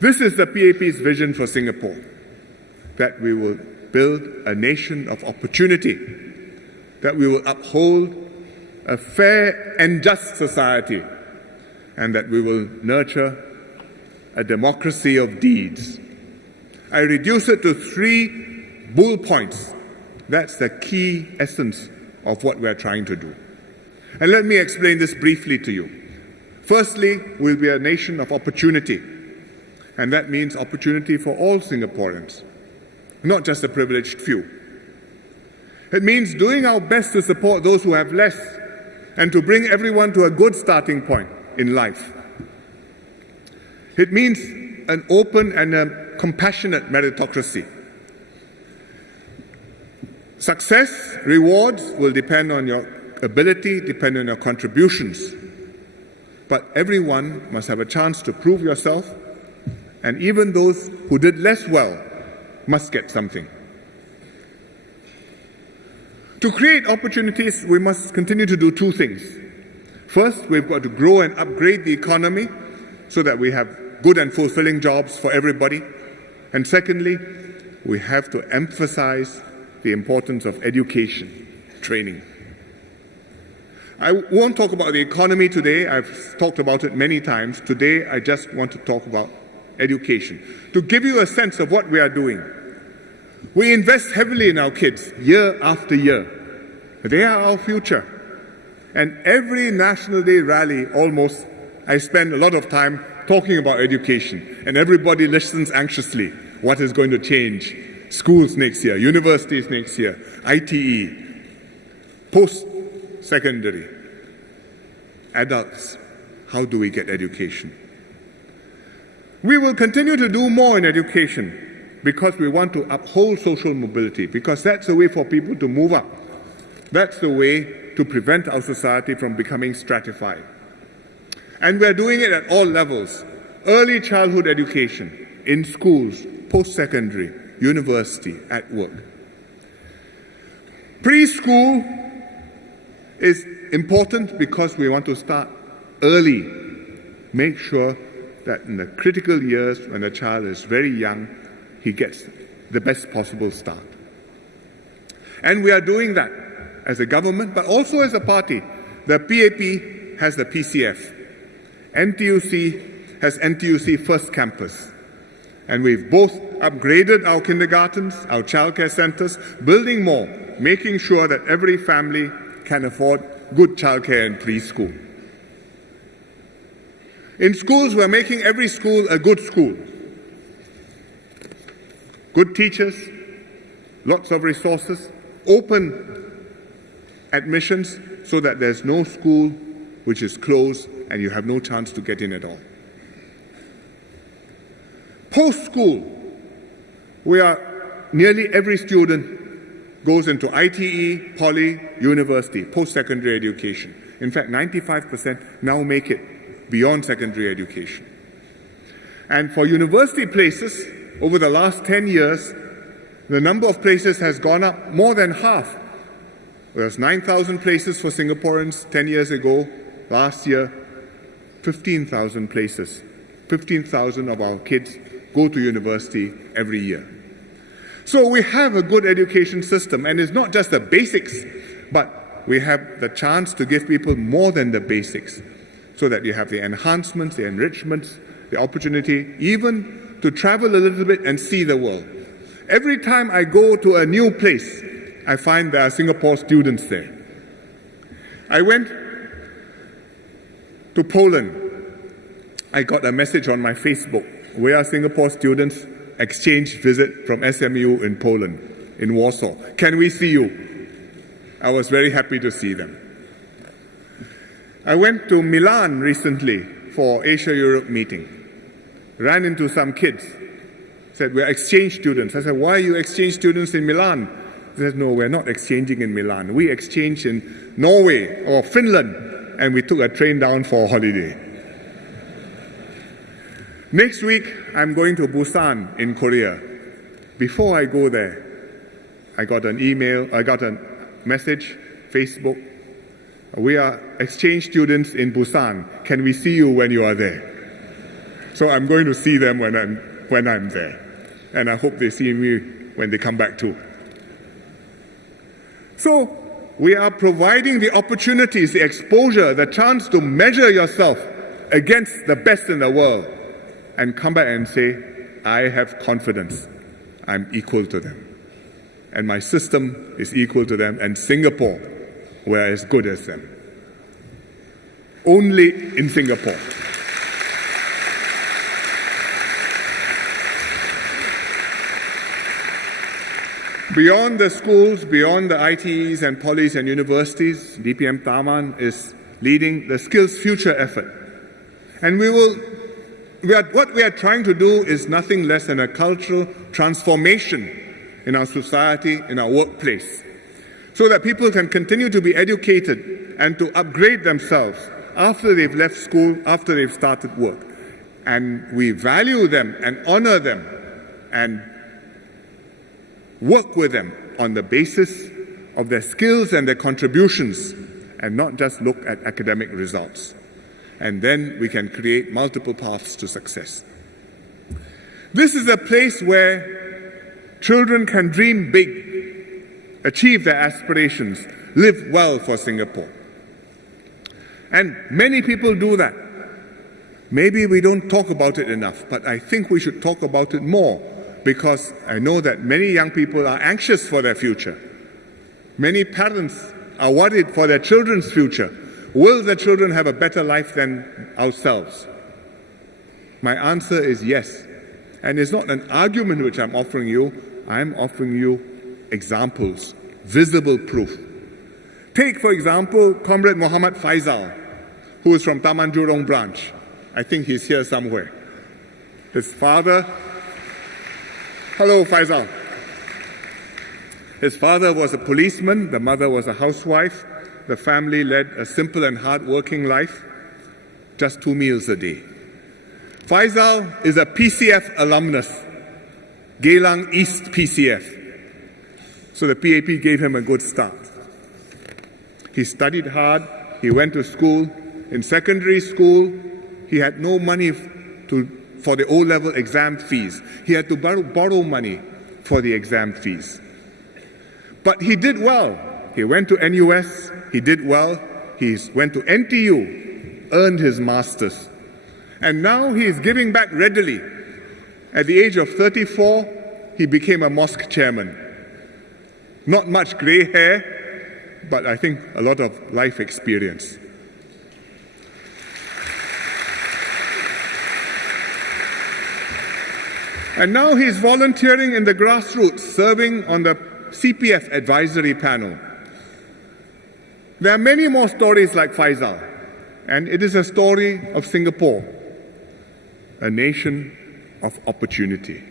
This is the PAP's vision for Singapore, that we will build a nation of opportunity, that we will uphold a fair and just society, and that we will nurture a democracy of deeds. I reduce it to 3 bullet points. That's the key essence of what we're trying to do. And let me explain this briefly to you. Firstly, we'll be a nation of opportunity. And that means opportunity for all Singaporeans, not just the privileged few. It means doing our best to support those who have less and to bring everyone to a good starting point in life. It means an open and a compassionate meritocracy. Success, rewards will depend on your ability, depend on your contributions. But everyone must have a chance to prove yourself, and even those who did less well must get something. To create opportunities, we must continue to do 2 things. First, we've got to grow and upgrade the economy so that we have good and fulfilling jobs for everybody. And secondly, we have to emphasize the importance of education, training. I won't talk about the economy today. I've talked about it many times. Today, I just want to talk about education. To give you a sense of what we are doing, we invest heavily in our kids year after year. They are our future. And every National Day rally, almost, I spend a lot of time talking about education. And everybody listens anxiously. What is going to change? Schools next year, universities next year, ITE, post-secondary, adults. How do we get education? We will continue to do more in education because we want to uphold social mobility, because that's the way for people to move up. That's the way to prevent our society from becoming stratified. And we're doing it at all levels. Early childhood education, in schools, post-secondary, university, at work. Preschool is important because we want to start early. Make sure that in the critical years, when a child is very young, he gets the best possible start. And we are doing that as a government, but also as a party. The PAP has the PCF. NTUC has NTUC First Campus. And we've both upgraded our kindergartens, our childcare centers, building more, making sure that every family can afford good childcare and preschool. In schools, we're making every school a good school. Good teachers, lots of resources, open admissions so that there's no school which is closed and you have no chance to get in at all. Post-school, nearly every student goes into ITE, poly, university, post-secondary education. In fact, 95% now make it beyond secondary education. And for university places, over the last 10 years, the number of places has gone up more than half. There's 9,000 places for Singaporeans 10 years ago. Last year, 15,000 places. 15,000 of our kids go to university every year. So we have a good education system, and it's not just the basics, but we have the chance to give people more than the basics, so that you have the enhancements, the enrichments, the opportunity, even to travel a little bit and see the world. Every time I go to a new place, I find there are Singapore students there. I went to Poland. I got a message on my Facebook. We are Singapore students, exchange visit from SMU in Poland, in Warsaw. Can we see you? I was very happy to see them. I went to Milan recently for Asia-Europe meeting. Ran into some kids. Said, we're exchange students. I said, why are you exchange students in Milan? They said, no, we're not exchanging in Milan. We exchanged in Norway or Finland, and we took a train down for a holiday. Next week, I'm going to Busan in Korea. Before I go there, I got a message, Facebook. We are exchange students in Busan. Can we see you when you are there? So I'm going to see them when I'm there. And I hope they see me when they come back too. So we are providing the opportunities, the exposure, the chance to measure yourself against the best in the world and come back and say, I have confidence. I'm equal to them. And my system is equal to them, and Singapore, we're as good as them. Only in Singapore. Beyond the schools, beyond the ITEs and polys and universities, DPM Taman is leading the Skills Future effort. And what we are trying to do is nothing less than a cultural transformation in our society, in our workplace, so that people can continue to be educated and to upgrade themselves after they've left school, after they've started work. And we value them and honor them and work with them on the basis of their skills and their contributions, and not just look at academic results. And then we can create multiple paths to success. This is a place where children can dream big, achieve their aspirations, live well for Singapore. And many people do that. Maybe we don't talk about it enough, but I think we should talk about it more, because I know that many young people are anxious for their future. Many parents are worried for their children's future. Will the children have a better life than ourselves? My answer is yes. And it's not an argument which I'm offering you. I'm offering you examples, visible proof. Take, for example, Comrade Muhammad Faisal, who is from Taman Jurong branch. I think he's here somewhere. His father, hello Faisal. His father was a policeman, the mother was a housewife. The family led a simple and hard-working life, just 2 meals a day. Faisal is a PCF alumnus, Geylang East PCF. So the PAP gave him a good start. He studied hard, he went to school. In secondary school, he had no money for the O-level exam fees. He had to borrow money for the exam fees. But he did well. He went to NUS, he did well. He went to NTU, earned his master's. And now he is giving back readily. At the age of 34, he became a mosque chairman. Not much gray hair, but I think a lot of life experience. And now he's volunteering in the grassroots, serving on the CPF advisory panel. There are many more stories like Faisal, and it is a story of Singapore, a nation of opportunity.